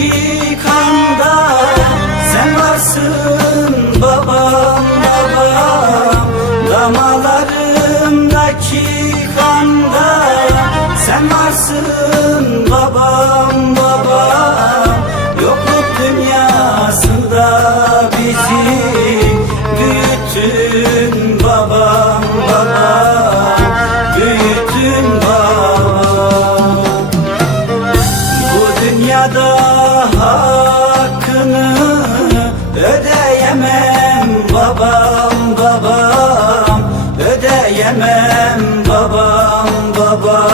iki kanda Sen varsın babam babam. Damalarımdaki kanda Sen varsın babam babam. Yokluk dünyasında bizi Büyüttün babam babam. Büyüttün babam. Bu dünyada আহা